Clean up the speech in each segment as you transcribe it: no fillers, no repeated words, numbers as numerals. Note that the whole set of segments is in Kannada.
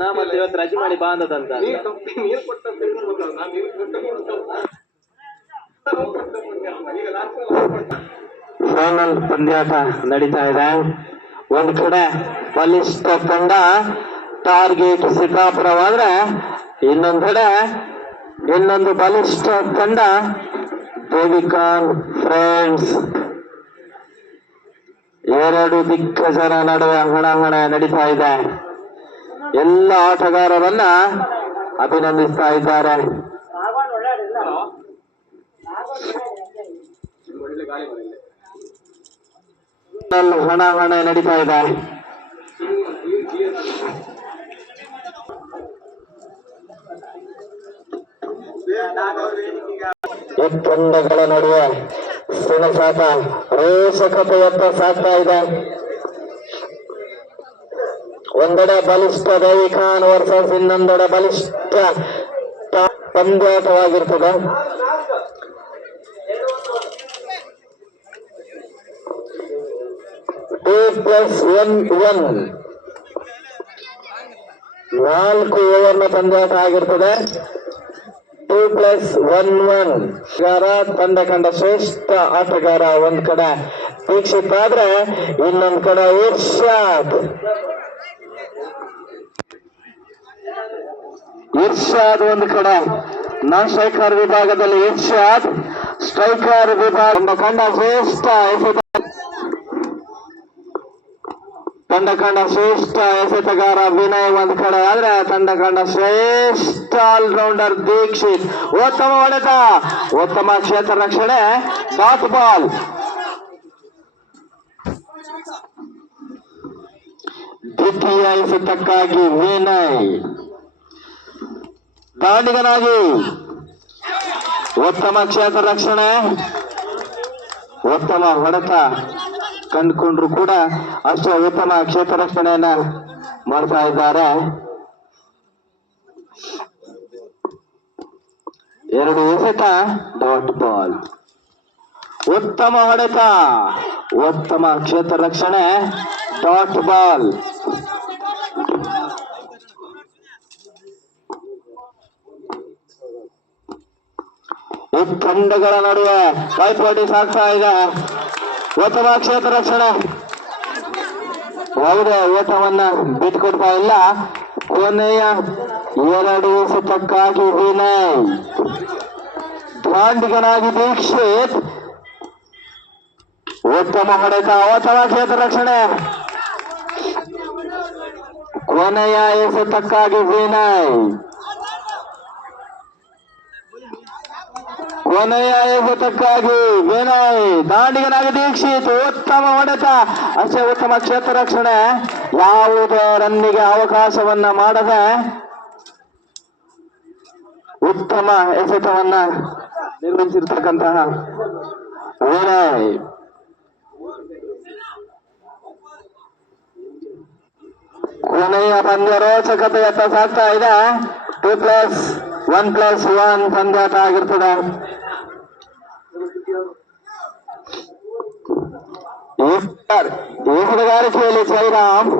ನಾ ಮತ್ತೆ ಇವತ್ತು ರಜೆ ಮಾಡಿ ಬಾ ಅಂದದಂತ ಫೈನಲ್ ಪಂದ್ಯಾಟ ನಡೀತಾ ಇದೆ. ಒಂದ್ ಕಡೆ ಬಲಿಷ್ಠ ತಂಡ ಟಾರ್ಗೆಟ್ ಸಿದ್ದಾಪುರವಾದ್ರೆ ಇನ್ನೊಂದು ಬಲಿಷ್ಠ ತಂಡ ದೇವಿಕಾನ್ ಫ್ರೆಂಡ್ಸ್. ಎರಡು ದಿಗ್ಗಜರ ನಡುವೆ ಹಣಾಹಣ ನಡೀತಾ ಇದೆ. ಎಲ್ಲ ಆಟಗಾರರನ್ನ ಅಭಿನಂದಿಸ್ತಾ ಇದ್ದಾರೆ. ಹಣಾಹಣ ನಡೀತಾ ಇದೆ. ಈ ತಂಡಗಳ ನಡುವೆ ಸೆಣಸಾಟ ರೋಚಕತೆಯತ್ತ ಸಾಗ್ತಾ ಇದೆ. ಒಂದೆಡೆ ಬಲಿಷ್ಠ ದೇವಿಕಾನ್ ವರ್ಸಸ್ ಇನ್ನೊಂದೆಡೆ ಬಲಿಷ್ಠ ಪಂದ್ಯಾಟವಾಗಿರ್ತದೆ. 2+1 4 ಓವರ್ನ ಪಂದ್ಯಾಟ ಆಗಿರ್ತದೆ. 2+1 ತಂಡ ಕಂಡ ಶ್ರೇಷ್ಠ ಆಟಗಾರ ಒಂದ್ ಕಡೆ ದೀಕ್ಷಿತ್ ಆದ್ರೆ ಇನ್ನೊಂದ್ ಕಡೆ ಇರ್ಷಾದ್ ಒಂದ್ ಕಡೆ ನಾನ್ ಸ್ಟ್ರೈಕರ್ ವಿಭಾಗದಲ್ಲಿ ಇರ್ಷಾದ್, ಸ್ಟ್ರೈಕರ್ ವಿಭಾಗ ಕಂಡ ಶ್ರೇಷ್ಠ ಎಸೆತಗಾರ ವಿನಯ್ ಒಂದ್ ಕಡೆ ಆದ್ರೆ ತಂಡ ಕಂಡ ಶ್ರೇಷ್ಠ ಆಲ್ರೌಂಡರ್ ದೀಕ್ಷಿತ್. ಉತ್ತಮ ಹೊಡೆತ, ಉತ್ತಮ ಕ್ಷೇತ್ರ ರಕ್ಷಣೆ, ಡಾಟ್ ಬಾಲ್. ದ್ವಿತೀಯ ಎಸೆತಕ್ಕಾಗಿ ವಿನಯ್ ದಾಂಡಿಗನಾಗಿ ಉತ್ತಮ ಕ್ಷೇತ್ರ ರಕ್ಷಣೆ, ಉತ್ತಮ ಹೊಡೆತ ಕಂಡುಕೊಂಡ್ರು ಕೂಡ ಅಷ್ಟೇ ಉತ್ತಮ ಕ್ಷೇತ್ರ ರಕ್ಷಣೆಯನ್ನ ಮಾಡ್ತಾ ಇದ್ದಾರೆ. ಎರಡು ಎಸೆತ, ಡಾಟ್ ಬಾಲ್. ಉತ್ತಮ ಹೊಡೆತ, ಉತ್ತಮ ಕ್ಷೇತ್ರ ರಕ್ಷಣೆ, ಡಾಟ್ ಬಾಲ್. ಈ ತಂಡಗಳ ನಡುವೆ ಪೈಪೋಟಿ ಸಾಗ್ತಾ ಇದೆ. ಉತ್ತಮ ಕ್ಷೇತ್ರ ರಕ್ಷಣೆ, ಯಾವುದೇ ಓಟವನ್ನ ಬಿಟ್ಟುಕೊಡ್ತಾ ಇಲ್ಲ. ಕೊನೆಯ ಎರಡು ಎಸೆತಕ್ಕಾಗಿ ವಿನಯ್, ದಾಂಡಿಗನಾಗಿ ದೀಕ್ಷಿತ್. ಉತ್ತಮ ಹೊಡೆತ, ಉತ್ತಮ ಕ್ಷೇತ್ರ ರಕ್ಷಣೆ, ಕೊನೆಯ ಎಸೆತಕ್ಕಾಗಿ ವಿನಯ್, ಕೊನೆಯ ಎಸೆತಕ್ಕಾಗಿ ವಿನಯ್, ದಾಂಡಿಗನಾಗಿ ದೀಕ್ಷಿತ್. ಉತ್ತಮ ಹೊಡೆತ, ಅಷ್ಟೇ ಉತ್ತಮ ಕ್ಷೇತ್ರ ರಕ್ಷಣೆ, ಯಾವುದೇ ರನ್ನಿಗೆ ಅವಕಾಶವನ್ನ ಮಾಡದೆ ಉತ್ತಮ ಎಸೆತವನ್ನ ನಿರ್ಮಿಸಿರ್ತಕ್ಕಂತಹ ವಿನಯ್. ಕೊನೆಯ ಪಂದ್ಯ ರೋಚಕತೆಯತ್ತ ಸಾಗ್ತಾ ಇದೆ. 2+1+1 ಪಂದ್ಯಾಟ ಆಗಿರ್ತದೆ. ಈ ಹುಡುಗಾರಿಕೆಯಲ್ಲಿ ಜೈರಾಮ್,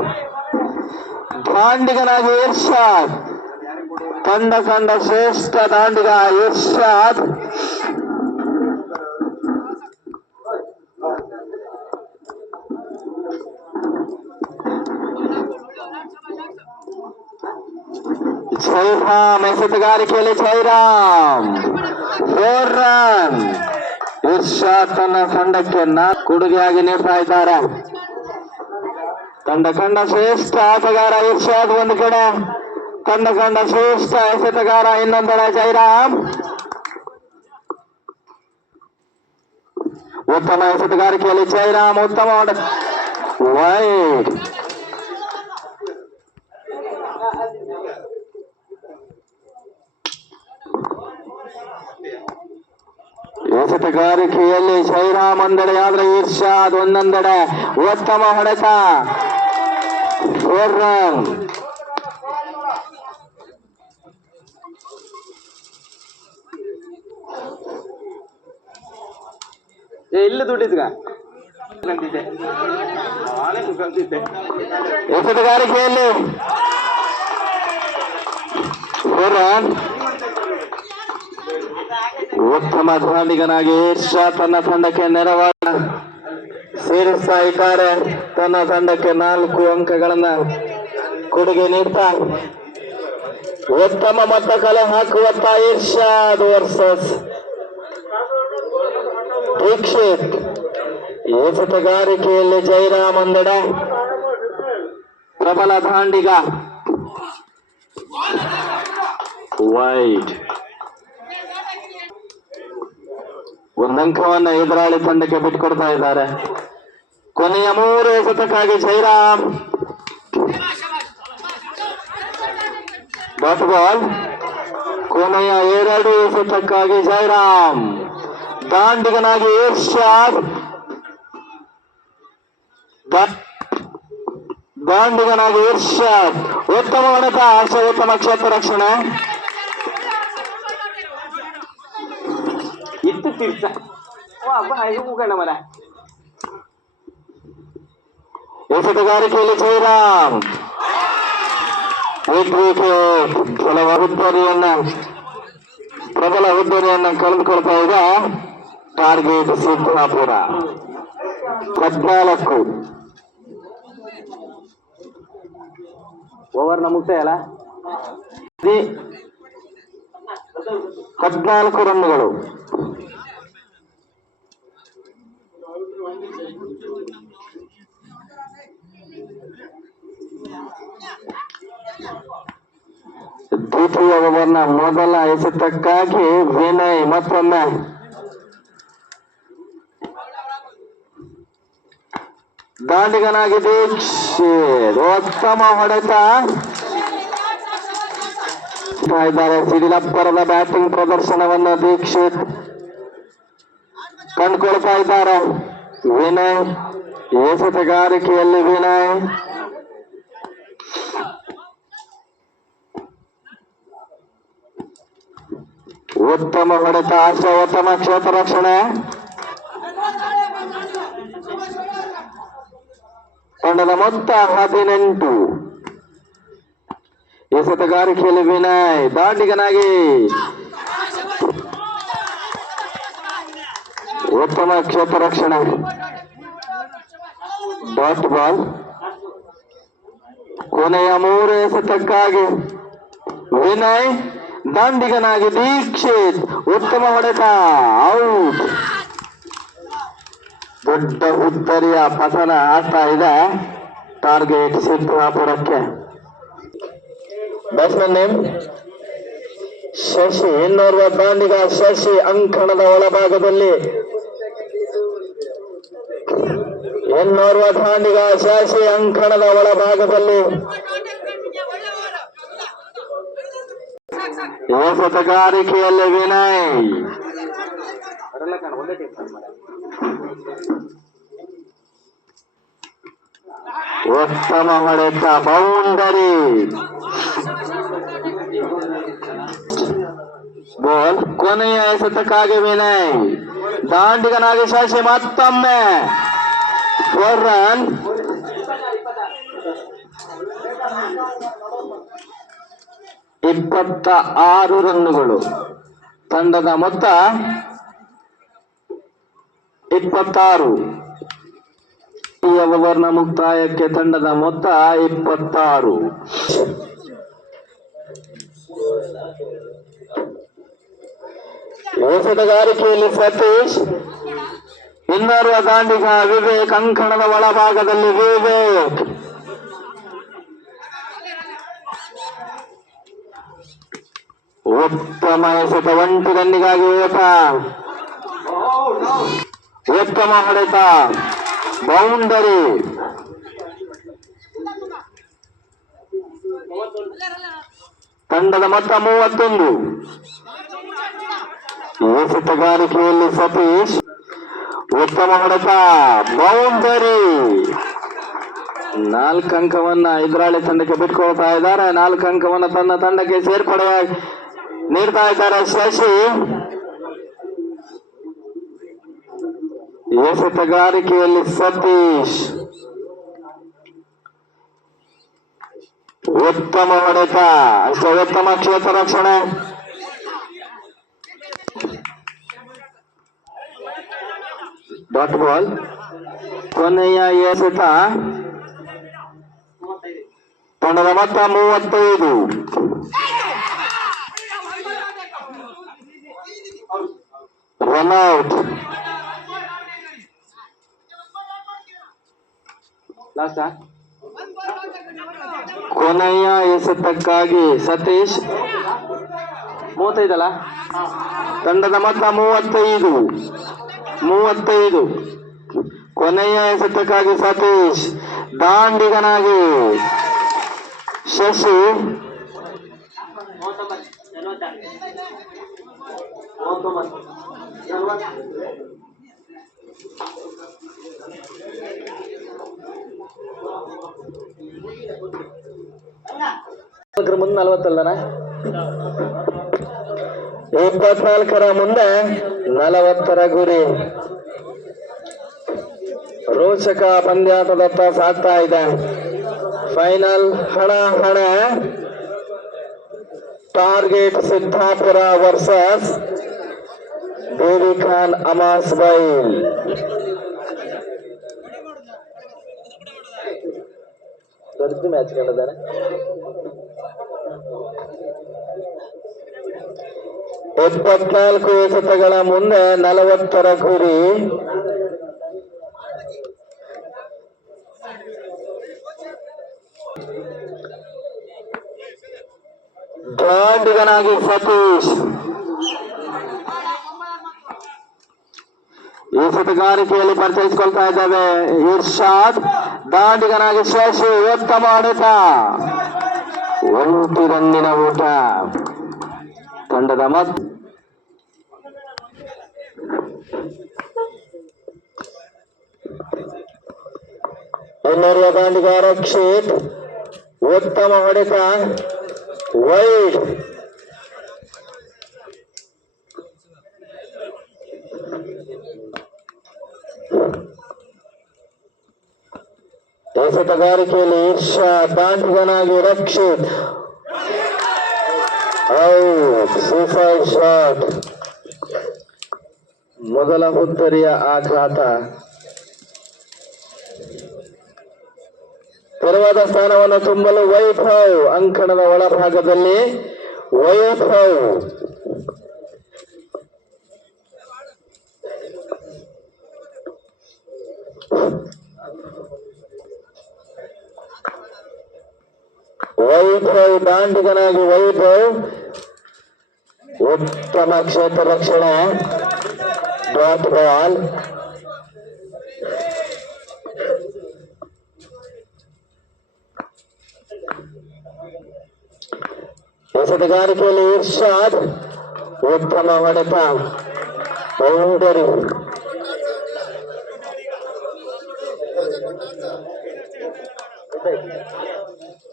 ದಾಂಡಿಗನಾಗಿ ಇರ್ಷಾದ್, ತಂಡ ಕಂಡ ಶ್ರೇಷ್ಠ ದಾಂಡಿಗ ಇರ್ಷಾದ್. ಜೈರಾಮ್ ಎಸೆತಗಾರಿಕೆಯಲ್ಲಿ ಜೈರಾಮ್ 4 ರನ್. ಇರ್ಷಾದ್ ತನ್ನ ತಂಡಕ್ಕೆ ಕೊಡುಗೆಯಾಗಿ ನೀಡ್ತಾ ಇದ್ದಾರೆ. ತಂಡ ಕಂಡ ಶ್ರೇಷ್ಠ ಆಟಗಾರ ಇರ್ಷಾದ್ ಒಂದು ಕಡೆ, ತಂಡ ಕಂಡ ಶ್ರೇಷ್ಠ ಎಸೆತಗಾರ ಇನ್ನೊಂದೆಡೆ ಜೈರಾಮ್. ಉತ್ತಮ ಎಸೆತಗಾರಿಕೆಯಲ್ಲಿ ಜೈರಾಮ್, ಉತ್ತಮ ವೈಡ್. ಎಸೆತಗಾರಿಕೆಯಲ್ಲಿ ಜೈರಾಮ್ ಒಂದೆಡೆ ಆದ್ರೆ ಇರ್ಷಾದ್ ಒಂದೊಂದೆಡೆ. ಉತ್ತಮ ಹೊಡೆತ, 4 ರನ್. ಇಲ್ಲಿ ದುಡ್ಡಿದ್ಗ ಎಸೆತಗಾರಿಕೆಯಲ್ಲಿ ಉತ್ತಮ ದಾಂಡಿಗನಾಗಿ ಈರ್ಷಾ ತನ್ನ ತಂಡಕ್ಕೆ ನೆರವಾದ ಸೇರಿಸ್ತಾ ಇದ್ದಾರೆ. ತನ್ನ ತಂಡಕ್ಕೆ 4 ಅಂಕಗಳನ್ನ ಕೊಡುಗೆ ನೀಡ್ತಾ ಉತ್ತಮ ಮೊತ್ತ ಕಲೆ ಹಾಕುವತ್ತ ಇರ್ಷಾದ್ ವರ್ಸಸ್ ದೀಕ್ಷಿತ್. ಎಸೆತಗಾರಿಕೆಯಲ್ಲಿ ಜೈರಾಮ್ ಒಂದೆಡೆ, ಪ್ರಬಲ ದಾಂಡಿಗ ವೈಡ್. ಒಂದಂಕವನ್ನ ಎದುರಾಳಿ ತಂಡಕ್ಕೆ ಬಿಟ್ಟುಕೊಡ್ತಾ ಇದ್ದಾರೆ. ಕೊನೆಯ 3 ಎಸೆತಕ್ಕಾಗಿ ಜೈರಾಮ್. Dot ball. ಕೊನೆಯ 2 ಎಸೆತಕ್ಕಾಗಿ ಜೈರಾಮ್. ದಾಂಡಿಗನಾಗಿ ಇರ್ಷಾದ್. ದಾಂಡಿಗನಾಗಿ ಇರ್ಷಾದ್. ಉತ್ತಮ ಹೊಡೆತ, ಉತ್ತಮ ಕ್ಷೇತ್ರ ರಕ್ಷಣೆ. ಇತ್ತು ತೀರ್ಥ ಮರ. ಎಸೆತಗಾರಿಕೆಯಲ್ಲಿ ಜೈರಾಮ್ ಪ್ರಬಲ ಹುದ್ದರಿಯನ್ನ ಕಳೆದುಕೊಳ್ತಾ ಇದೆ. ಟಾರ್ಗೆಟ್ ಸಿದ್ದಾಪುರ 14. ಓವರ್ನ ಮುಕ್ತಾಯ ಅಲ್ಲ, 14 ರನ್ನುಗಳು. ದ್ವಿತೀಯ ಓವರ್ನ ಮೊದಲ ಎಸೆತಕ್ಕಾಗಿ ವಿನಯ್ ಮತ್ತೊಮ್ಮೆ. ದಾಂಡಿಗನಾಗಿ ದೀಕ್ಷಿತ್. ಉತ್ತಮ ಹೊಡೆತ ಇದ್ದಾರೆ. ಸಿಡಿಲಬ್ಬರದ ಬ್ಯಾಟಿಂಗ್ ಪ್ರದರ್ಶನವನ್ನು ದೀಕ್ಷಿತ್ ಕಂಡುಕೊಳ್ತಾ ಇದ್ದಾರೆ. ವಿನಯ್ ಎಸೆತಗಾರಿಕೆಯಲ್ಲಿ ವಿನಯ್. ಉತ್ತಮ ಹೊಡೆತ, ಉತ್ತಮ ಕ್ಷೇತ್ರ ರಕ್ಷಣೆ. ತಂಡದ ಮೊತ್ತ 18. ಎಸೆತಗಾರಿಕೆಯಲ್ಲಿ ವಿನಯ್. ದಾಂಡಿಗನಾಗಿ ಉತ್ತಮ ಕ್ಷೇತ್ರ ರಕ್ಷಣೆ. Dot ball. ಕೊನೆಯ 3 ಎಸೆತಕ್ಕಾಗಿ ವಿನಯ್. ದಾಂಡಿಗನಾಗಿ ದೀಕ್ಷಿತ್. ಉತ್ತಮ ಹೊಡೆತ, ಔಟ್. ದೊಡ್ಡ ಉತ್ತರಿಯ ಪತನ ಆಗ್ತಾ ಇದೆ. ಟಾರ್ಗೆಟ್ ಸಿದ್ದಾಪುರಕ್ಕೆ. Batsman name Shashi. ಇನ್ನೋರ್ವ ದಾಂಡಿಗ ಶಶಿ ಅಂಕಣದ ಒಳಭಾಗದಲ್ಲಿ. ಇನ್ನೋರ್ವ ದಾಂಡಿಗ ಶಶಿ ಅಂಕಣದ ಒಳಭಾಗದಲ್ಲಿ. ಎಸೆತಗಾರಿಕೆಯಲ್ಲಿ ವಿನಯ್. ಉತ್ತಮ ಹೊಡೆತ, ಬೌಂಡರಿ. ಬಾಲ್. ಕೊನೆಯ ಎಸೆತಕ್ಕಾಗಿ ವಿನಯ್. ದಾಂಡಿಗನಾಗಿ ಶಶಿ ಮತ್ತೊಮ್ಮೆ 4 ರನ್. ಇಪ್ಪತ್ತ 6 ರನ್ನುಗಳು. ತಂಡದ ಮೊತ್ತ 26. ಈ ಓವರ್ನ ಮುಕ್ತಾಯಕ್ಕೆ ತಂಡದ ಮೊತ್ತ 26. ಎಸೆತಗಾರಿಕೆಯಲ್ಲಿ ಸತೀಶ್. ಇನ್ನೋರ್ವ ದಾಂಡಿಗ ವಿವೇಕ್. ಅಂಕಣದ ಒಳಭಾಗದಲ್ಲಿ ವಿವೇಕ್. ಉತ್ತಮ ಎಸೆತ, 1 ರನ್ನಿಗಾಗಿ ಓಟ. ಉತ್ತಮ ಹೊಡೆತ, ಬೌಂಡರಿ. ತಂಡದ ಮೊತ್ತ 31. ಎಸೆತಗಾರಿಕೆಯಲ್ಲಿ ಸತೀಶ್. ಉತ್ತಮ ಹೊಡೆತ, ಬೌಂಡರಿ. 4 ಅಂಕವನ್ನ ಎದುರಾಳಿ ತಂಡಕ್ಕೆ ಬಿಟ್ಕೊಳ್ತಾ ಇದ್ದಾರೆ. 4 ಅಂಕವನ್ನ ತನ್ನ ತಂಡಕ್ಕೆ ಸೇರ್ಪಡೆ ನೀಡ್ತಾ ಇದ್ದಾರೆ ಶಶಿ. ಎಸೆತಗಾರಿಕೆಯಲ್ಲಿ ಸತೀಶ್ ಉತ್ತಮ ಹೊಡೆತ, ಅಷ್ಟೇ ಉತ್ತಮ ಕ್ಷೇತ್ರ ರಕ್ಷಣೆ. Dot ball. ಕೊನೆಯ ಎಸೆತ ತಂಡದ ಮೊತ್ತ 35. ರನ್ಔಟ್. ಕೊನೆಯ ಎಸೆತಕ್ಕಾಗಿ ಸತೀಶ್ 35 ಅಲ್ಲ, ತಂಡದ ಮೊತ್ತ 35. ಕೊನೆಯ ಎಸೆತಕ್ಕಾಗಿ ಸತೀಶ್, ದಾಂಡಿಗನಾಗಿ ಶಶಿ ಮುಂದೆ 40 ಅಲ್ಲನ, 24ರ ಮುಂದೆ 40ರ ಗುರಿ. ರೋಚಕ ಪಂದ್ಯಾಟದತ್ತ ಸಾಗ್ತಾ ಇದೆ. ಫೈನಲ್ ಹಣ ಟಾರ್ಗೆಟ್ ಸಿದ್ದಾಪುರ ವರ್ಸಸ್ ಬೇಬಿ ಖಾನ್ ಅಮಾಸ್ ಬೈಲ್. ಮ್ಯಾಚ್ ಕಂಡಿದ್ದಾರೆ. 24 ಎಸೆತಗಳ ಮುಂದೆ 40ರ ಗುರಿ. ದಾಂಡಿಗನಾಗಿ ಸತೀಶ್, ಎಸೆತಗಾರಿಕೆಯಲ್ಲಿ ಪರಿಚಯಿಸಿಕೊಳ್ತಾ ಇದ್ದಾವೆ. ಇರ್ಷಾದ್, ದಾಂಡಿಗನಾಗಿ ಶಶಿ, ಉತ್ತಮ ಹೊಡೆತ, 1 ರನ್ನಿನ ಊಟ. ತಂಡದ ಮತ್ ಇನ್ನೋರ್ವ ದಾಂಡಿಗ ರಕ್ಷಿತ್, ಉತ್ತಮ ಹೊಡೆತ, ವೈಡ್. ಎಸೆತಗಾರಿಕೆಯಲ್ಲಿ ಇರ್ಷಾದ್, ದಾಂಡಿಗನಾಗಿ ರಕ್ಷಿತ್, ಔಟ್. Super shot. ಮೊದಲ ಹುತ್ತರಿಯ ಆಘಾತ. ತೆರವಾದ ಸ್ಥಾನವನ್ನು ತುಂಬಲು ವೈಭವ್, ಅಂಕಣದ ಒಳಭಾಗದಲ್ಲಿ ವೈಭವ್. ದಾಂಡಿಗನಾಗಿ ವೈಭವ್, ಉತ್ತಮ ಕ್ಷೇತ್ರ ರಕ್ಷಣೆ. Dot ball. ಎಸೆತಗಾರಿಕೆಯಲ್ಲಿ ಇರ್ಷಾದ್, ಉತ್ತಮ ಹೊಡೆತ, ಬೌಂಡರಿ.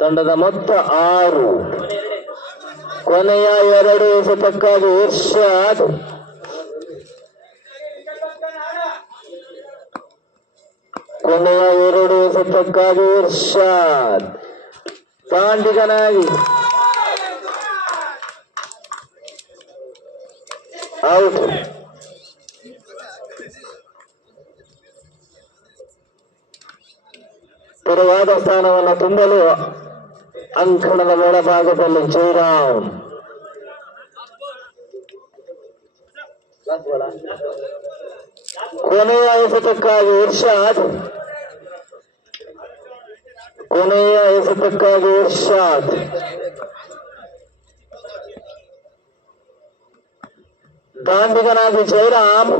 ತಂಡದ ಮೊತ್ತ 6. ಕೊನೆಯ 2 ಎಸೆತಕ್ಕಾಗಿ ಇರ್ಷಾದ್, ಕೊನೆಯ 2 ಎಸೆತಕ್ಕಾಗಿ ಇರ್ಷಾದ್, ದಾಂಡಿಗನಾಗಿ ಔಟ್. ತೆರವಾದ ಸ್ಥಾನವನ್ನು ತುಂಬಲು ಅಂಕಣದ ಒಳಭಾಗದಲ್ಲಿ ಜಯರಾಮ್. ಕೊನೆಯ ಎಸೆತಕ್ಕಾಗಿ ಇರ್ಷಾದ್, ಕೊನೆಯ ಎಸೆತಕ್ಕಾಗಿ ಇರ್ಷಾದ್, ದಾಂಡಿಗನಾಗಿ ಜಯರಾಮ್,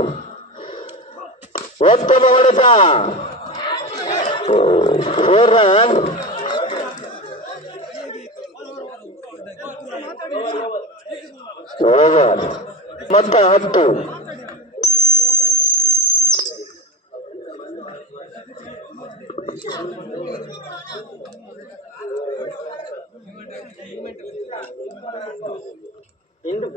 ಉತ್ತಮ ಹೊಡೆತ, 4 ರನ್. ಓವರ್ ಮೊತ್ತ 10. ಇಂದು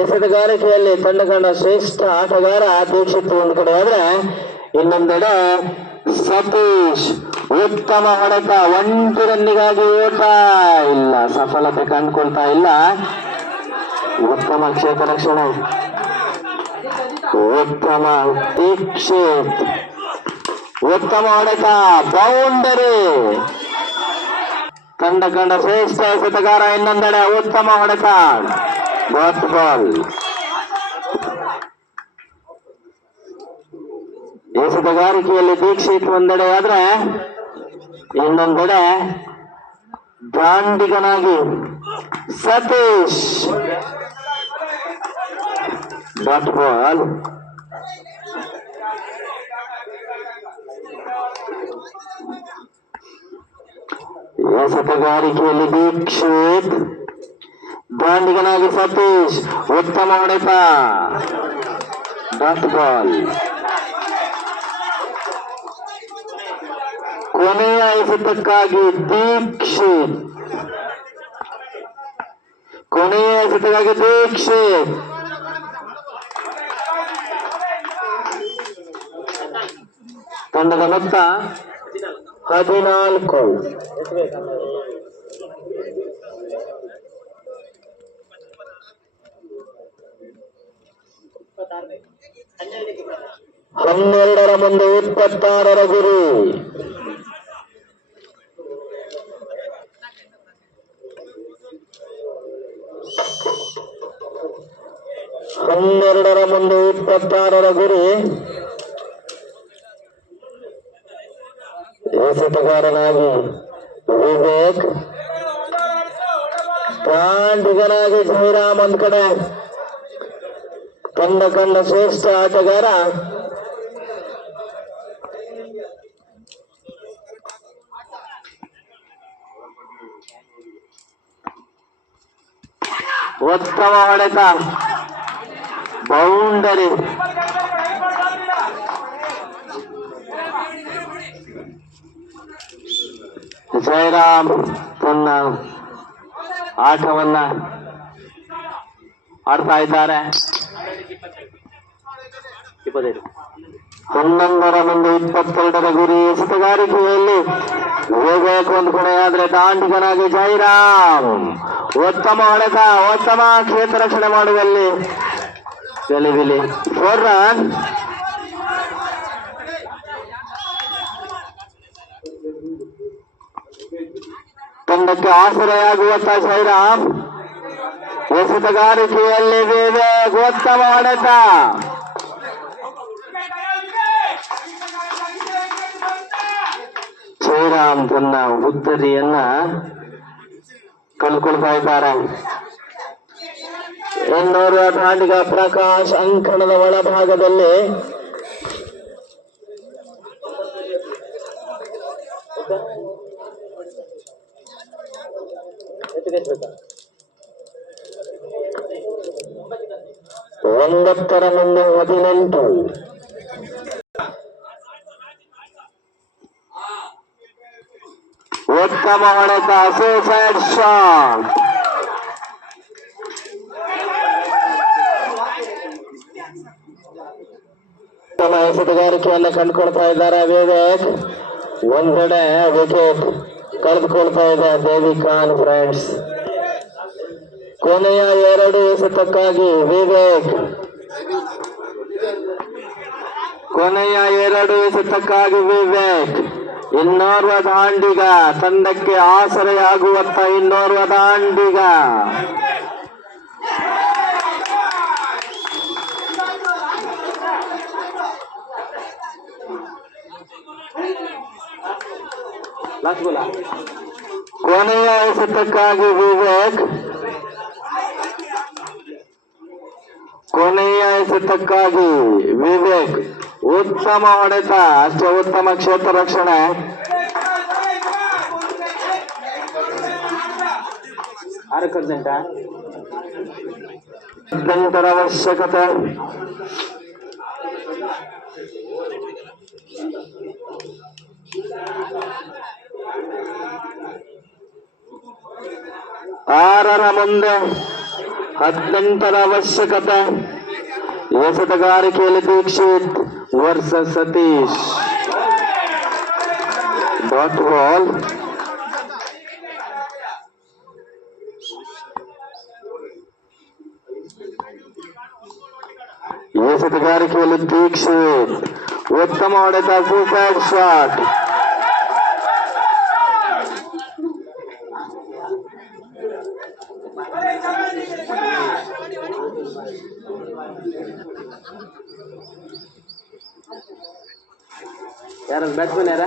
ಎಸೆತಗಾರಿಕೆಯಲ್ಲಿ ತಂಡ ಕಂಡ ಶ್ರೇಷ್ಠ ಆಟಗಾರ ದೀಕ್ಷಿತ್ ಒಂದು ಕಡೆ ಆದ್ರೆ, ಇನ್ನೊಂದೆಡೆ ಸತೀಶ್ ಉತ್ತಮ ಹೊಡೆತ. 1 ರನ್ನಿಗಾಗಿ ಓಟ ಇಲ್ಲ, ಸಫಲತೆ ಕಂಡುಕೊಳ್ತಾ ಇಲ್ಲ. ಉತ್ತಮ ಕ್ಷೇತ್ರ ರಕ್ಷಣೆ, ಉತ್ತಮ ದೀಕ್ಷಿತ್, ಉತ್ತಮ ಹೊಡೆತ, ಬೌಂಡರಿ. ತಂಡ ಕಂಡ ಶ್ರೇಷ್ಠ ಎಸೆತಗಾರ ಇನ್ನೊಂದೆಡೆ ಉತ್ತಮ ಹೊಡೆತ, ಡಾಟ್ ಬಾಲ್. ಎಸೆತಗಾರಿಕೆಯಲ್ಲಿ ದೀಕ್ಷಿತ್ ಒಂದೆಡೆ ಆದ್ರೆ, ಇನ್ನೊಂದೆಡೆ ದಾಂಡಿಗನಾಗಿ ಸತೀಶ್, ಡಾಟ್ ಬಾಲ್. ಎಸೆತಗಾರಿಕೆಯಲ್ಲಿ ದೀಕ್ಷಿತ್, ದಾಂಡಿಗನಾಗಿ ಸತೀಶ್, ಉತ್ತಮ ಹೊಡೆತ, ಡಾಟ್ ಬಾಲ್. ಕೊನೆಯ ಎಸೆತಕ್ಕಾಗಿ ದೀಕ್ಷಿತ್, ಕೊನೆಯ ಎಸೆತಕ್ಕಾಗಿ ದೀಕ್ಷಿತ್, ತಂಡದ ಮೊತ್ತ 14. ಹನ್ನೆರಡರ ಮುಂದೆ 26ರ ಗುರಿ. ಹನ್ನೆರಡರ ಮುಂದೆ 26ರ ಗುರಿ. ಎಸೆತಗಾರನಾಗಿ ವಿವೇಕ್, ದಾಂಡಿಗನಾಗಿ ಜಯರಾಮ್ ಒಂದ್ ಕಡೆ. ತಂಡ ಕಂಡ ಶ್ರೇಷ್ಠ ಆಟಗಾರ ಉತ್ತಮ ಹೊಡೆತ, ಬೌಂಡರಿ. ಜಯರಾಮ್ ತನ್ನ ಆಟವನ್ನ ಆಡ್ತಾ ಇದ್ದಾರೆ. 11ರ ಮುಂದೆ 22ರ ಗುರಿ. ಎಸೆತಗಾರಿಕೆಯಲ್ಲಿ ವಿವೇಕ್ ಒಂದು ಕೊನೆಯಾದ್ರೆ, ದಾಂಡಿಗನಾಗಿ ಜಯರಾಮ್, ಉತ್ತಮ ಹೊಡೆತ, ಉತ್ತಮ ಕ್ಷೇತ್ರ ರಕ್ಷಣೆ ಮಾಡುವಲ್ಲಿ ಗೆಲುವಿಲಿ 4 ರನ್. ತಂಡಕ್ಕೆ ಆಸರೆಯಾಗುವಂತ ಜಯರಾಮ್. ಎಸೆತಗಾರಿಕೆಯಲ್ಲಿ ವಿವೇಕ್, ಉತ್ತಮ ಹೊಡೆತ, ಜಯರಾಮ್ ತನ್ನ ಉತ್ತರಿಯನ್ನ ಕಳ್ಕೊಳ್ತಾ ಇದ್ದಾರೆ. 200 ದಾಂಡಿಗ ಪ್ರಕಾಶ್ ಅಂಕಣದ ಒಳಭಾಗದಲ್ಲಿ ಒಂಬತ್ತರ ಮುಂದೆ 18. ಉತ್ತಮ ಹೊಡೆತ, ಸೂಸೈಡ್ ಶಾಟ್. ತನ್ನ ಎಸೆತಗಾರಿಕೆಯನ್ನು ಕಂಡುಕೊಳ್ತಾ ಇದ್ದಾರೆ ವಿವೇಕ್. ಒಂದೆಡೆ ವಿಕೆಟ್ ಕಳೆದುಕೊಳ್ತಾ ಇದೆ ದೇವಿ ಕಾನ್ಫರೆನ್ಸ್. ಕೊನೆಯ 2 ಎಸೆತಕ್ಕಾಗಿ ವಿವೇಕ್, ಕೊನೆಯ 2 ಎಸೆತಕ್ಕಾಗಿ ವಿವೇಕ್. ಇನ್ನೋರ್ವ ದಾಂಡಿಗ, ತಂಡಕ್ಕೆ ಆಸರೆಯಾಗುವಂತ ಇನ್ನೋರ್ವ ದಾಂಡಿಗ. ಕೊನೆಯ ಎಸೆತಕ್ಕಾಗಿ ವಿವೇಕ್, ಕೊನೆಯ ಎಸೆತಕ್ಕಾಗಿ ವಿವೇಕ್, ಉತ್ತಮ ಹೊಡೆತ, ಅಷ್ಟೇ ಉತ್ತಮ ಕ್ಷೇತ್ರ ರಕ್ಷಣೆ. ಅರ್ಧಂತರ ಅವಶ್ಯಕತೆ. 6ರ ಮುಂದೆ 18ರ ಅವಶ್ಯಕತೆ. ಎಸೆತಗಾರಿಕೆಯಲ್ಲಿ Dikshith versus Satish. Dot ball. ಎಸೆತಗಾರಿಕೆಯಲ್ಲಿ ದೀಕ್ಷಿತ್ ಉತ್ತಮ ಹೊಡೆತ, ಸೂಸೈಡ್ ಶಾಟ್. ಯಾರ ಬ್ಯಾಟ್ಸ್ಮನ್ ಯಾರ?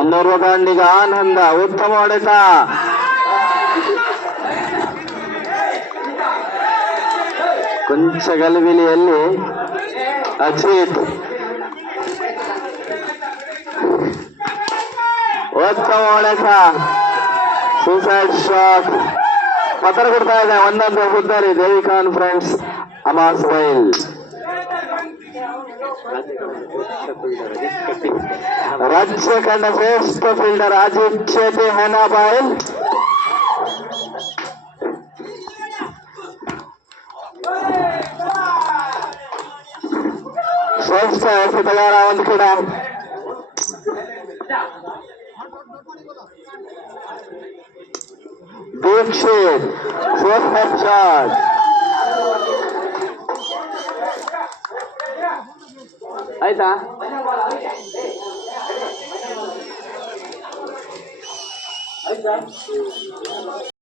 ಇನ್ನೋರ್ವ ದಾಂಡಿಗ ಆನಂದ, ಉತ್ತಮ ಹೊಡೆತ. ಕೊಂಚ ಗಲಿಬಿಲಿಯಲ್ಲಿ ಅಜಿತ್ ಉತ್ತಮ ಹೊಡೆತ, ಸೂಸೈಡ್ ಶಾಟ್. ಪತ್ರ ಕೊಡ್ತಾ ಇದೆ ಒಂದೊಂದು ಹುದ್ದಾರಿ ದೇವಿ ಕಾನ್ಫರೆನ್ಸ್ ಅಮಾಸ್ ಬೈಲ್. ರಾಜ್ಯ ಕಂಡ ಶ್ರೇಷ್ಠ ಫೀಲ್ಡರ್ ಅಜಿತ್ ಚೇತಿ ಹೆನಾ ಬೈಲ್. ಶ್ರೇಷ್ಠ ಎಸೆತಗಾರ ಒಂದು ಕೂಡ. Dikshit super shot. ಆಯ್ತಾ?